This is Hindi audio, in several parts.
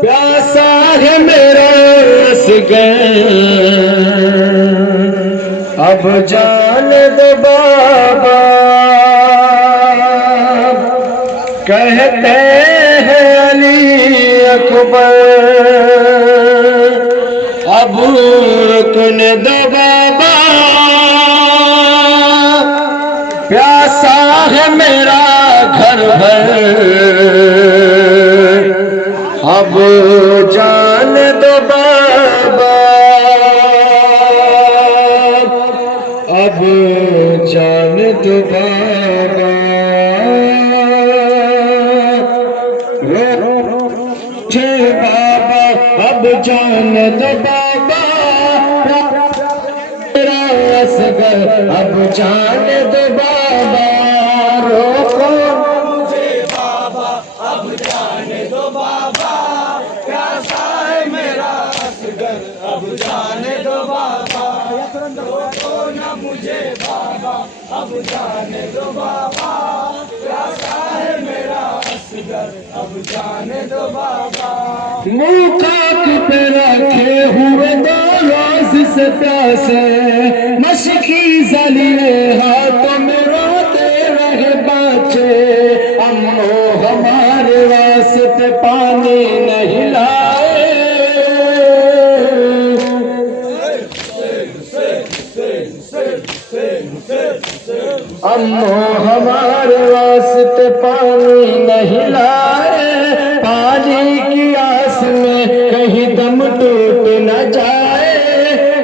प्यासा है मेरा असगर, अब जान दो बाबा। कहते हैं अली अकबर, अब रुकने दो बाबा। प्यासा है मेरा घर भर, अब जान दो बाबा, अब जान दो बाबा। रोचे बाबा, अब जान दो बाबा। मेरा असगर, अब जान दो बाबा। रोको मुझे बाबा, अब जाने दो बाबा। प्यासा है मेरा असगर, अब जाने दो बाबा। रोको ना मुझे बाबा, अब जाने दो बाबा। प्यासा है मेरा असगर, अब जाने दो बाबा। मुँह काक पे रखे हुए दो रोज से प्यासे, मशकी जलिए हाथों में रोते रहे बच्चे। अम्मो हमारे वास्ते पानी नहीं लाए, अम्मो हमारे वास्ते पानी नहीं लाए। पानी की आस में कहीं दम टूट न जाए।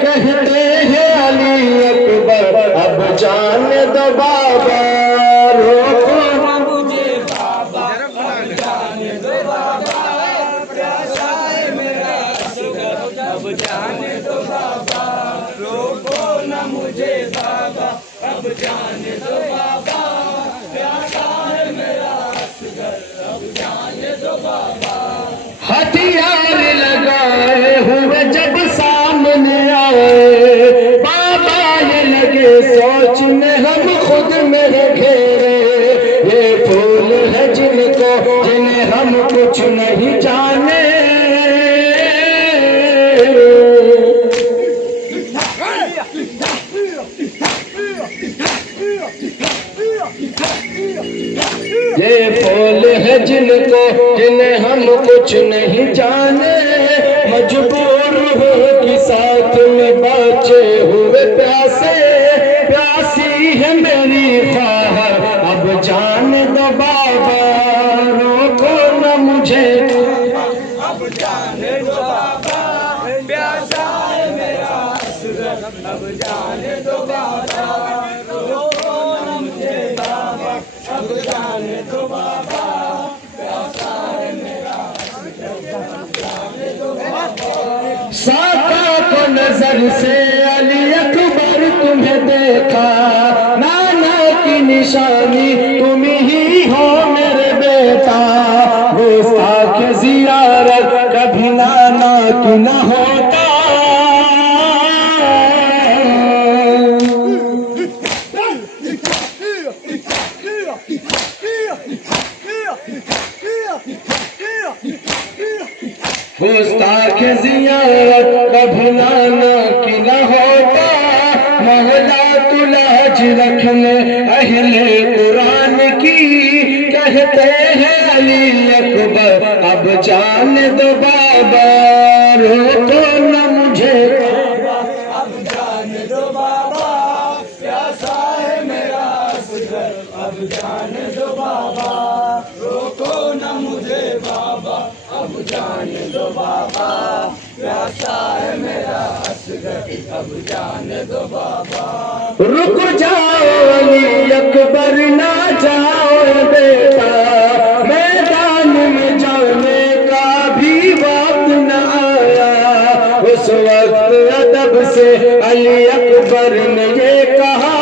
कहते हैं अली अकबर, अब जान दो बाबा। रोको ना मुझे बाबा, अब जाने दो बाबा। प्यासा है मेरा असगर, अब जाने दो बाबा। रोको ना मुझे बाबा, अब जाने दो बाबा। प्यासा है मेरा असगर, अब जाने दो बाबा। हथियार लगाए हुए जब सामने आए, बाबा ये लगे सोच में हम खुद में घेरे। ये फूल है जिनको, जिन्हें हम कुछ नहीं जाने। ये फूल है जिनको, जिन्हें हम कुछ नहीं जाने। मजबूर हो कि साथ में बचे हुए प्यासे। प्यासी है मेरी ख्वाहिश, अब जान दो बाबा। रोको न मुझे, अब जाने दो बाबा। प्यासा है मेरा असगर, अब जाने दो बाबा। रोको न मुझे बाबा, अब जाने दो बाबा। प्यासा है मेरा असगर, अब जाने दो बाबा। साका को नजर से अली अकबर तुम्हें देखा, नाना की निशानी तुम ही हो मेरे बेटा। गुस्ताख ज़ियारत कभी नाना की न होता। गुस्ताख ज़ियारत कभी नाना की न होता। मौला तू लाज रखने अहले कुरान की। कहते हैं अली अकबर, अब जान दो बाबा। रोको न मुझे बाबा, अब जान दो बाबा। प्यासा है मेरा असगर, अब जान दो बाबा। रोको न मुझे बाबा, अब जान दो बाबा। प्यासा है मेरा असगर, अब जान दो बाबा। रुक जाओ अली अकबर, ना जाओ बेटा। मैदान में जाने का भी वक्त न आया। उस वक्त अदब से अली अकबर ने ये कहा,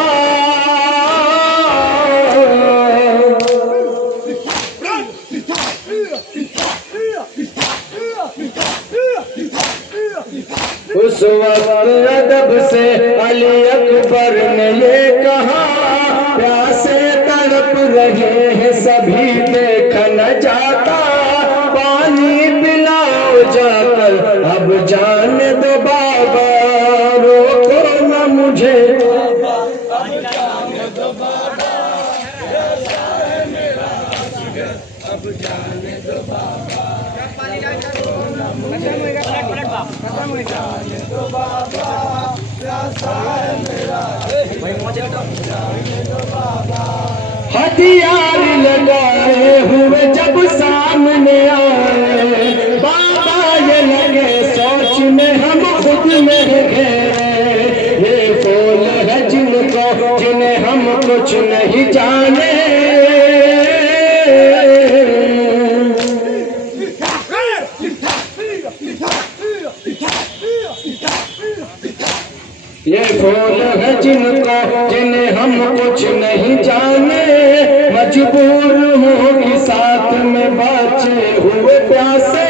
उस वक्त अदब से अली अकबर ने ये कहा। प्यासे तड़प रहे हैं सभी, देख न जाता। पानी पिलाओ हथियार लगाए हुए जब सामने आए, बाबा ये लगे सोच में हम खुद में घेरे। ये फूल है जिनको जिन्हें हम कुछ नहीं जाने। ये फूल है जिनको जिन्हें हम कुछ नहीं जाने। मजबूर हूँ कि साथ में बचे हुए प्यासे,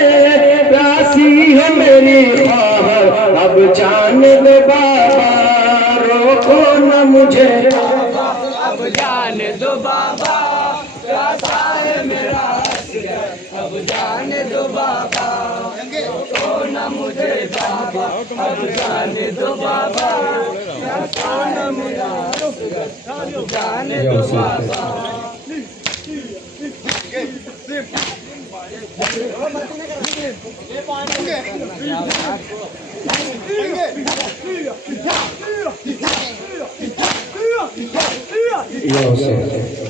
प्यासी है मेरी ख्वाहिश अब जाने दो बाबा, रोको न मुझे अब जाने दो बाबा, प्यासा है मेरा अब जाने दो बाबा, रोको न मुझे बाबा, अब जाने दो बाबा, प्यासा है मेरा अब जाने दो बाबा। Yo,